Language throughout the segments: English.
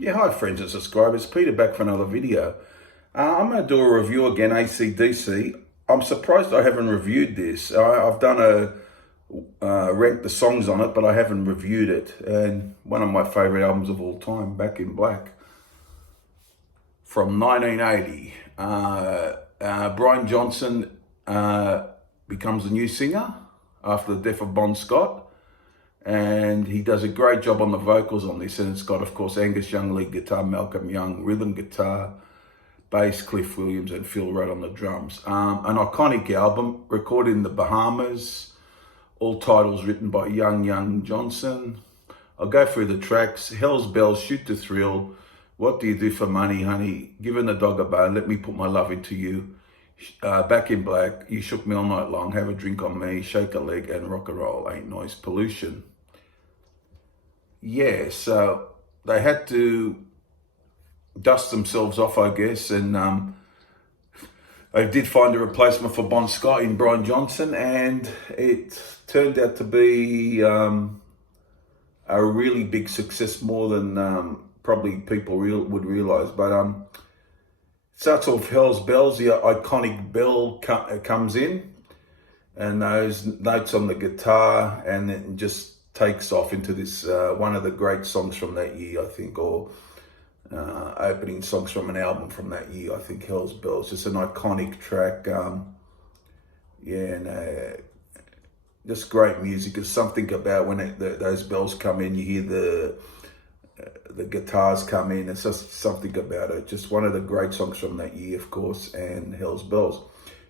Yeah, hi friends and subscribers. Peter back for another video. I'm going to do a review again, AC/DC. I'm surprised I haven't reviewed this. I've done ranked the songs on it, but I haven't reviewed it. And one of my favorite albums of all time, Back in Black, from 1980. Brian Johnson becomes the new singer after the death of Bon Scott. And he does a great job on the vocals on this, and it's got, of course, Angus Young lead guitar, Malcolm Young rhythm guitar, bass Cliff Williams, and Phil Rudd on the drums. An iconic album recorded in the Bahamas, all titles written by Young Johnson. I'll go through the tracks: Hell's Bells, Shoot to Thrill, What Do You Do for Money, Honey, Giving the Dog a Bone, Let Me Put My Love Into You, Back in Black, You Shook Me All Night Long, Have a Drink on Me, Shake a Leg, and Rock and Roll Ain't Noise Pollution. Yeah, so they had to dust themselves off, I guess, and they did find a replacement for Bon Scott in Brian Johnson, and it turned out to be a really big success, more than probably people would realize. But starts off Hell's Bells, the iconic bell comes in, and those notes on the guitar, and it just takes off into this one of the great songs from that year, I think, or opening songs from an album from that year, I think. Hell's Bells, just an iconic track. Just great music. There's something about when those bells come in, you hear the guitars come in. It's just something about it. Just one of the great songs from that year, of course, and Hell's Bells.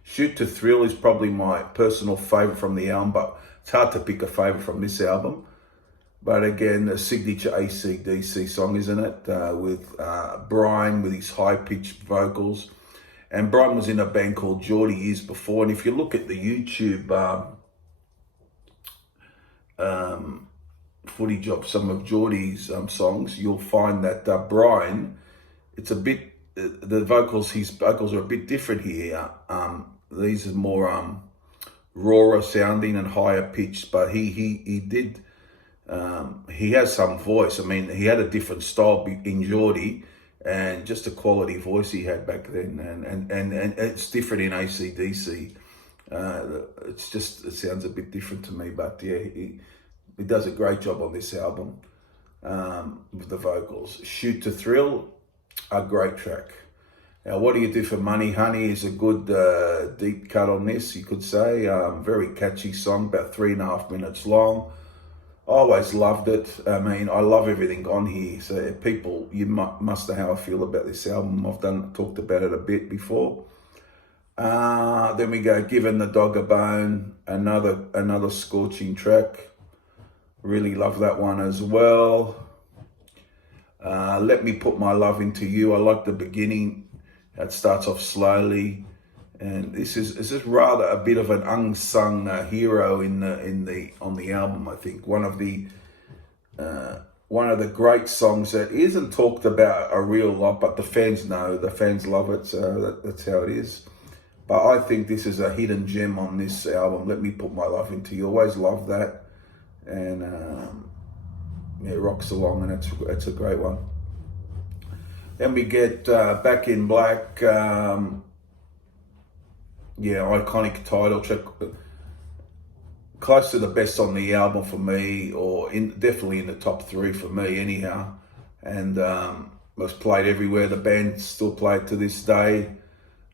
Shoot to Thrill is probably my personal favorite from the album, but it's hard to pick a favorite from this album. But again, a signature AC/DC song, isn't it? With Brian with his high-pitched vocals. And Brian was in a band called Geordie years before. And if you look at the YouTube footage of some of Geordie's songs, you'll find that Brian, it's a bit, the vocals, his vocals are a bit different here. These are more rawer sounding and higher pitched, but he did, he has some voice. I mean, he had a different style in Geordie, and just a quality voice he had back then, and it's different in AC/DC. It's just, it sounds a bit different to me, but yeah, he does a great job on this album with the vocals. Shoot to Thrill, a great track. Now, What Do You Do for Money, Honey is a good deep cut on this, you could say. Very catchy song, about 3.5 minutes long. Always loved it. I mean, I love everything on here. So people, you must know how I feel about this album. I've talked about it a bit before. Then we go Giving the Dog a Bone, another scorching track. Really love that one as well. Let Me Put My Love Into You. I like the beginning. It starts off slowly, and this is rather a bit of an unsung hero on the album. I think one of the great songs that isn't talked about a real lot, but the fans know, the fans love it, so that's how it is. But I think this is a hidden gem on this album. Let Me Put My Love Into You. Always love that, and yeah, it rocks along, and it's a great one. Then we get Back in Black. Iconic title track, close to the best on the album for me, or definitely in the top 3 for me anyhow. And was played everywhere. The band still play it to this day.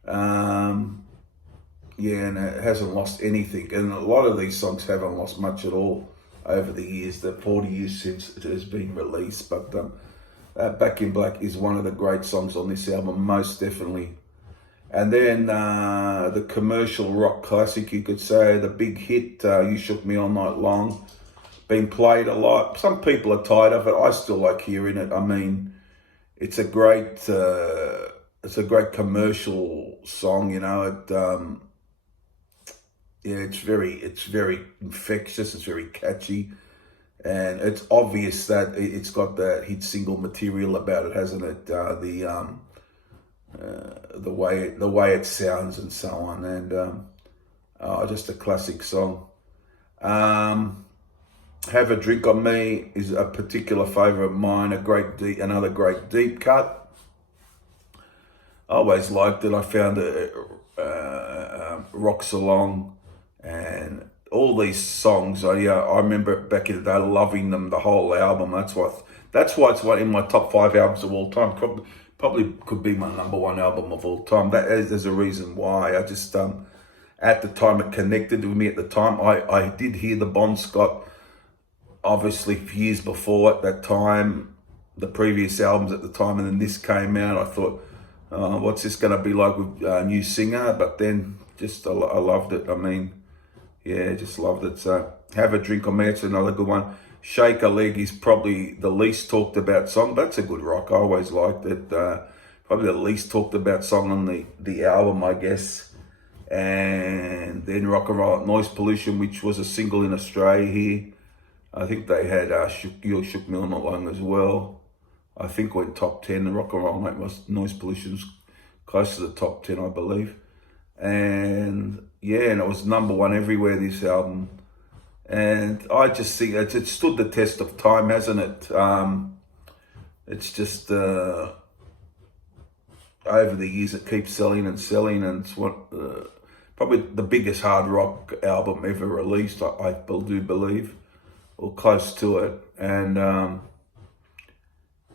And it hasn't lost anything. And a lot of these songs haven't lost much at all over the years, the 40 years since it has been released. But Back in Black is one of the great songs on this album, most definitely. And then the commercial rock classic, you could say, the big hit, You Shook Me All Night Long, been played a lot. Some people are tired of it. I still like hearing it. I mean, it's a great commercial song, you know. It's very infectious. It's very catchy. And it's obvious that it's got that hit single material about it, hasn't it? The way it sounds and so on, and just a classic song. Have a Drink on Me is a particular favourite of mine. Another great deep cut. I always liked it. I found it rocks along, and all these songs. I remember back in the day loving them. The whole album. That's why it's one in my top 5 albums of all time. Probably could be my number 1 album of all time. There's a reason why. I just at the time it connected with me. At the time, I did hear the Bon Scott. Obviously, years before at that time, the previous albums at the time, and then this came out. I thought, what's this going to be like with a new singer? But then, I loved it. I mean, yeah, just loved it. So, Have a Drink on Me, it's another good one. Shake a Leg is probably the least talked about song, but it's a good rock. I always liked it. Probably the least talked about song on the album, I guess. And then Rock and Roll Noise Pollution, which was a single in Australia here. I think they had You Shook Me All Night Long as well. I think went top 10. The Rock and Roll Noise Pollution was close to the top 10, I believe. And yeah, and it was number 1 everywhere, this album. And I just think it stood the test of time, hasn't it? It's just over the years it keeps selling and selling, and it's probably the biggest hard rock album ever released, I do believe, or close to it. And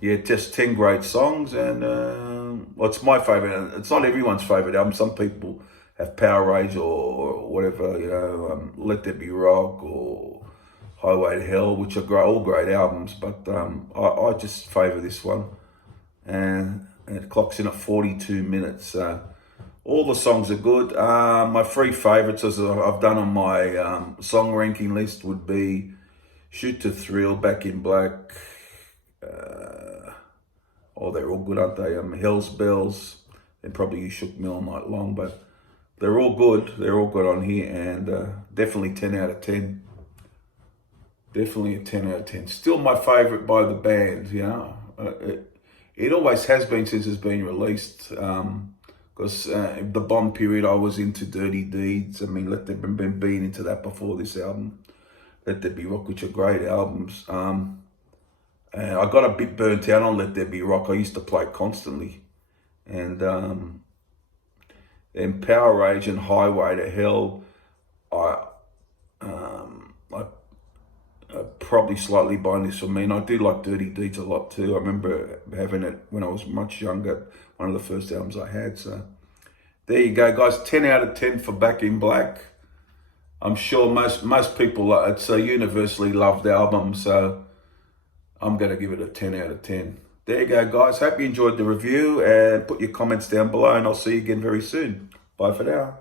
yeah, just 10 great songs, and well, it's my favourite. It's not everyone's favourite album. Some people have Power Rage or whatever, Let There Be Rock or Highway to Hell, which are all great albums, but I just favour this one. And it clocks in at 42 minutes. All the songs are good. My 3 favourites, as I've done on my song ranking list, would be Shoot to Thrill, Back in Black. They're all good, aren't they? Hell's Bells, and probably You Shook Me All Night Long, but they're all good. They're all good on here, and definitely 10 out of 10. Definitely a 10 out of 10. Still my favourite by the band, It always has been since it's been released. Because the Bond period, I was into Dirty Deeds. I mean, Let There Be into that before this album. Let There Be Rock, which are great albums. And I got a bit burnt out on Let There Be Rock. I used to play it constantly. And then Power Rage and Highway to Hell, I probably slightly behind this for me. And I do like Dirty Deeds a lot too. I remember having it when I was much younger. One of the first albums I had. So there you go, guys. 10 out of 10 for Back in Black. I'm sure most people, it's a universally loved album, so I'm going to give it a 10 out of 10. There you go, guys. Hope you enjoyed the review, and put your comments down below, and I'll see you again very soon. Bye for now.